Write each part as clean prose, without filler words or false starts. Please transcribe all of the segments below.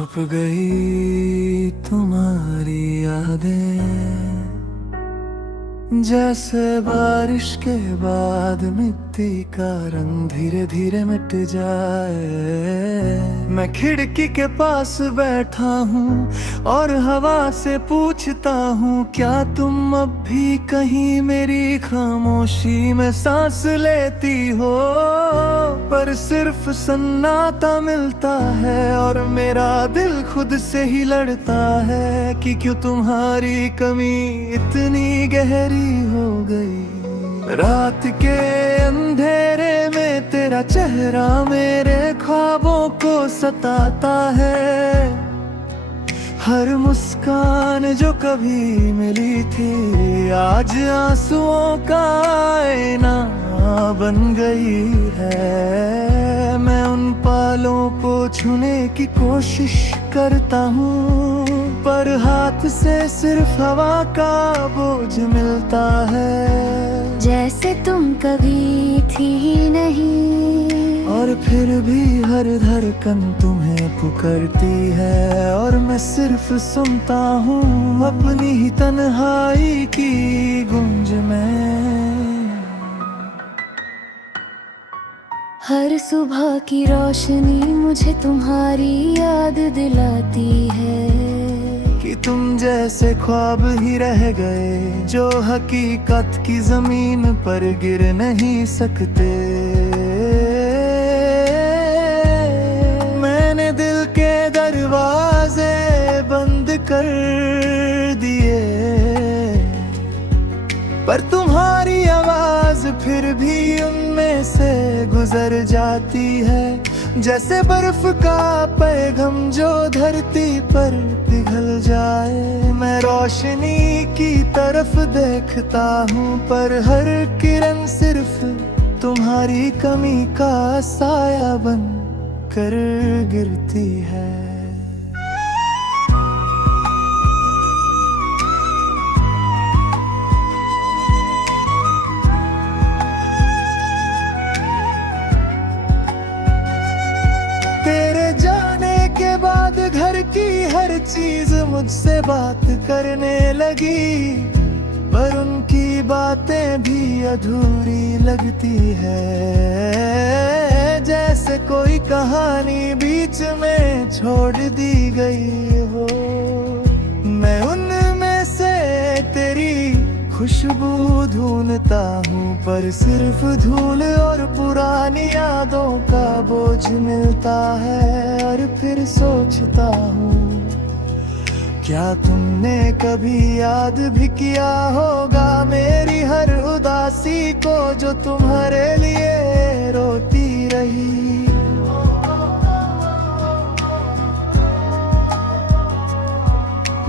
छुप गई तुम्हारी यादें, जैसे बारिश के बाद मिट्टी का रंग धीरे धीरे मिट जाए। मैं खिड़की के पास बैठा हूँ और हवा से पूछता हूँ, क्या तुम अब भी कहीं मेरी खामोशी में सांस लेती हो? पर सिर्फ सन्नाटा मिलता है और मेरा दिल खुद से ही लड़ता है कि क्यों तुम्हारी कमी इतनी गहरी हो गई। रात के अंधेरे में तेरा चेहरा मेरे ख्वाबों को सताता है। हर मुस्कान जो कभी मिली थी आज आंसुओं का आईना बन गई है। मैं उन पालों को छूने की कोशिश करता हूँ, पर हाथ से सिर्फ हवा का बोझ मिलता है। जैसे तुम कभी थी नहीं, और फिर भी हर धड़कन तुम्हें पुकारती है, और मैं सिर्फ सुनता हूँ अपनी ही तन्हाई की गूंज में। हर सुबह की रोशनी मुझे तुम्हारी याद दिलाती है कि तुम जैसे ख्वाब ही रह गए जो हकीकत की जमीन पर गिर नहीं सकते। मैंने दिल के दरवाजे बंद कर दिए, पर तुम्हारी आवाज फिर भी उनमें से गुजर जाती है। जैसे बर्फ का पैगाम जो धरती पर पिघल जाए। मैं रोशनी की तरफ देखता हूँ, पर हर किरण सिर्फ तुम्हारी कमी का साया बन कर गिरती है। तेरे जाने के बाद घर की हर चीज मुझसे बात करने लगी, पर उनकी बातें भी अधूरी लगती है। जैसे कोई कहानी बीच में छोड़ दी गई हो। मैं उनमें से तेरी खुशबू ढूंढता हूँ, पर सिर्फ धूल और पुरानी यादों का बोझ मिलता है। और फिर सोचता हूँ, क्या तुमने कभी याद भी किया होगा मेरी हर उदासी को जो तुम्हारे लिए रोती रही।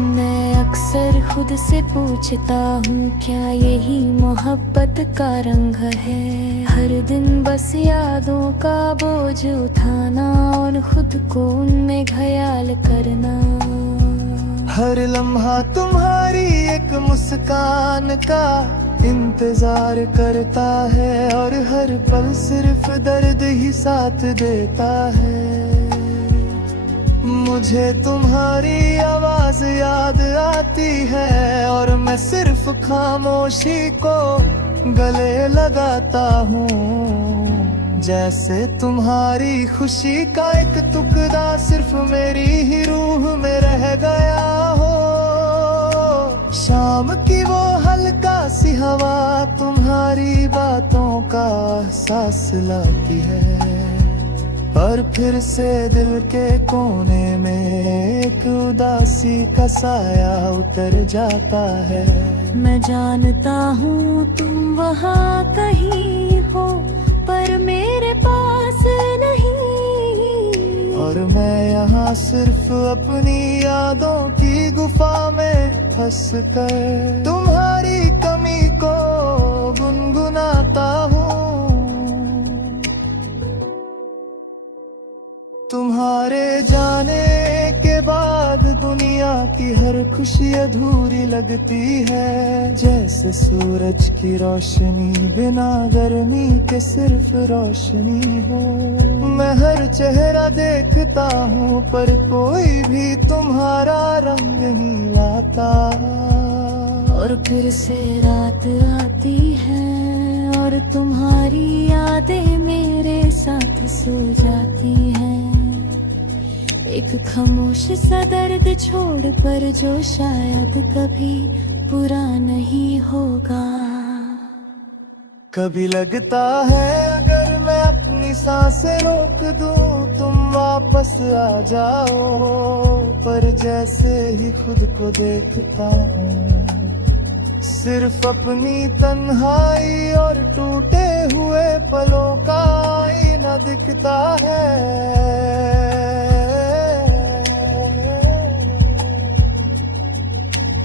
मैं अक्सर खुद से पूछता हूँ, क्या यही मोहब्बत का रंग है? हर दिन बस यादों का बोझ उठाना और खुद को उनमें घायल करना। हर लम्हा तुम्हारी एक मुस्कान का इंतजार करता है, और हर पल सिर्फ दर्द ही साथ देता है। मुझे तुम्हारी आवाज याद आती है, और मैं सिर्फ खामोशी को गले लगाता हूँ। जैसे तुम्हारी खुशी का एक टुकड़ा सिर्फ मेरी ही रूह में रह गया हो। शाम की वो हल्का सी हवा तुम्हारी बातों का एहसास लाती है, और फिर से दिल के कोने में एक उदासी का साया उतर जाता है। मैं जानता हूँ तुम वहाँ कहीं हो, पर मेरे पास नहीं। और मैं यहाँ सिर्फ अपनी यादों की गुफा में फंस कर तुम्हारी कमी को गुनगुनाता हूँ। तुम्हारे जाने के बाद दुनिया की हर खुशी अधूरी लगती है। जैसे सूरज की रोशनी बिना गर्मी के सिर्फ रोशनी हो। मैं हर चेहरा देखता हूँ पर कोई भी तुम्हारा रंग नहीं लाता। और फिर से रात आती है और तुम्हारी यादें मेरे साथ सो जाती हैं। एक खामोश सा दर्द छोड़ पर जो शायद कभी पूरा नहीं होगा। कभी लगता है अगर मैं अपनी सांसें रोक दूं तुम वापस आ जाओ। पर जैसे ही खुद को देखता हूँ सिर्फ अपनी तन्हाई और टूटे हुए पलों का आईना दिखता है।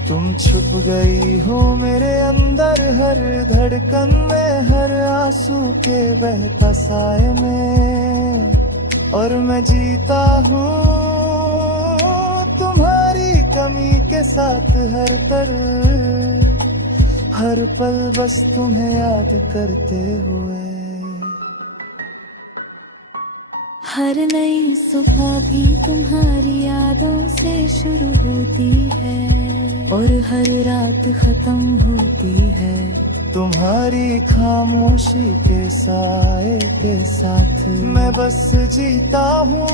तुम छुप गई हो मेरे अंदर हर धड़कन में, हर आंसू के बहता साए में। और मैं जीता हूँ तुम्हारी कमी के साथ हर पल बस तुम्हें याद करते हुए। हर नई सुबह भी तुम्हारी यादों से शुरू होती है और हर रात खत्म होती है तुम्हारी खामोशी के साए के साथ। मैं बस जीता हूँ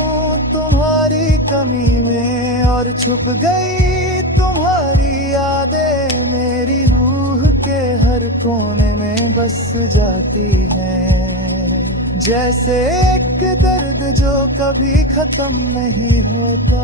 तुम्हारी कमी में और छुप गई तुम्हारी यादें मेरी रूह के हर कोने में बस जाती हैं। जैसे एक दर्द जो कभी खत्म नहीं होता।